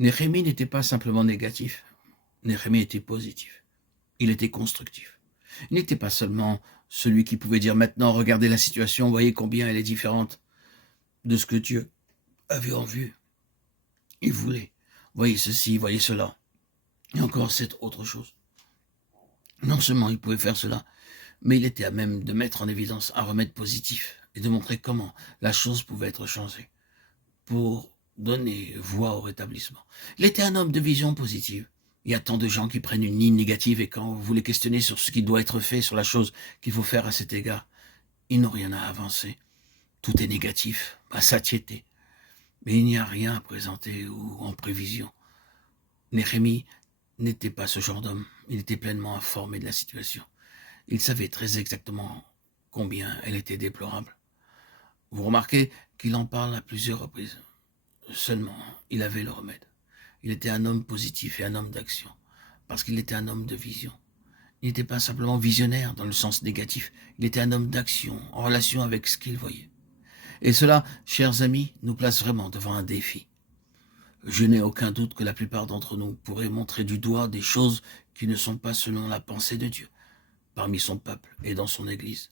Néhémie n'était pas simplement négatif, Néhémie était positif, il était constructif. Il n'était pas seulement celui qui pouvait dire maintenant, regardez la situation, voyez combien elle est différente de ce que Dieu avait en vue. Il voulait, voyez ceci, voyez cela, et encore cette autre chose. Non seulement il pouvait faire cela, mais il était à même de mettre en évidence un remède positif et de montrer comment la chose pouvait être changée pour donner voie au rétablissement. Il était un homme de vision positive. Il y a tant de gens qui prennent une ligne négative et quand vous les questionnez sur ce qui doit être fait, sur la chose qu'il faut faire à cet égard, ils n'ont rien à avancer. Tout est négatif, à satiété. Mais il n'y a rien à présenter ou en prévision. Néhémie n'était pas ce genre d'homme. Il était pleinement informé de la situation. Il savait très exactement combien elle était déplorable. Vous remarquez qu'il en parle à plusieurs reprises. Seulement, il avait le remède. Il était un homme positif et un homme d'action, parce qu'il était un homme de vision. Il n'était pas simplement visionnaire dans le sens négatif, il était un homme d'action, en relation avec ce qu'il voyait. Et cela, chers amis, nous place vraiment devant un défi. Je n'ai aucun doute que la plupart d'entre nous pourraient montrer du doigt des choses qui ne sont pas selon la pensée de Dieu, parmi son peuple et dans son Église.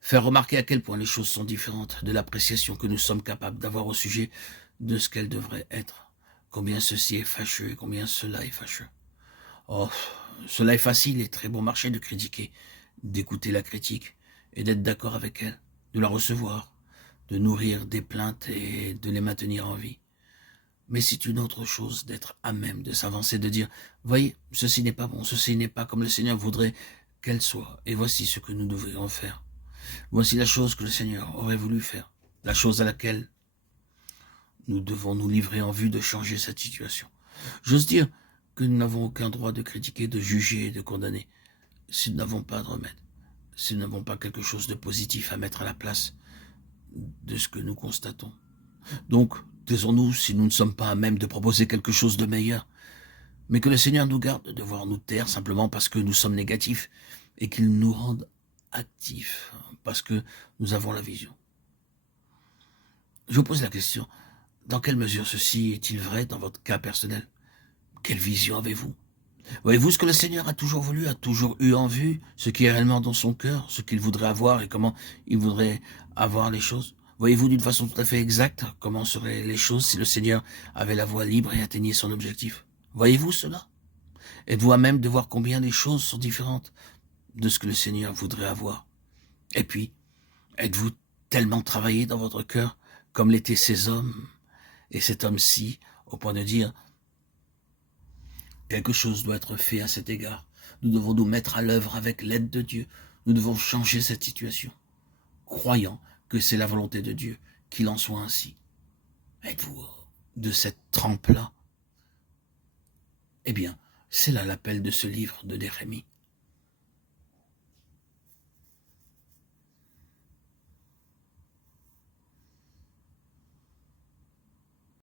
Faire remarquer à quel point les choses sont différentes de l'appréciation que nous sommes capables d'avoir au sujet de ce qu'elles devraient être. Combien ceci est fâcheux et combien cela est fâcheux. Oh, cela est facile et très bon marché de critiquer, d'écouter la critique et d'être d'accord avec elle, de la recevoir, de nourrir des plaintes et de les maintenir en vie. Mais c'est une autre chose d'être à même de s'avancer, de dire, voyez, ceci n'est pas bon, ceci n'est pas comme le Seigneur voudrait qu'elle soit, et voici ce que nous devrions faire. Voici la chose que le Seigneur aurait voulu faire, la chose à laquelle nous devons nous livrer en vue de changer cette situation. J'ose dire que nous n'avons aucun droit de critiquer, de juger et de condamner si nous n'avons pas de remède, si nous n'avons pas quelque chose de positif à mettre à la place de ce que nous constatons. Donc, taisons-nous si nous ne sommes pas à même de proposer quelque chose de meilleur, mais que le Seigneur nous garde de devoir nous taire simplement parce que nous sommes négatifs et qu'il nous rende actifs parce que nous avons la vision. Je vous pose la question, dans quelle mesure ceci est-il vrai dans votre cas personnel? Quelle vision avez-vous? Voyez-vous ce que le Seigneur a toujours voulu, a toujours eu en vue, ce qui est réellement dans son cœur, ce qu'il voudrait avoir et comment il voudrait avoir les choses? Voyez-vous d'une façon tout à fait exacte comment seraient les choses si le Seigneur avait la voie libre et atteignait son objectif? Voyez-vous cela? Êtes-vous à même de voir combien les choses sont différentes de ce que le Seigneur voudrait avoir? Et puis, êtes-vous tellement travaillé dans votre cœur comme l'étaient ces hommes et cet homme-ci au point de dire quelque chose doit être fait à cet égard. Nous devons nous mettre à l'œuvre avec l'aide de Dieu. Nous devons changer cette situation, croyant que c'est la volonté de Dieu qu'il en soit ainsi. Êtes-vous de cette trempe-là? Eh bien, c'est là l'appel de ce livre de Néhémie.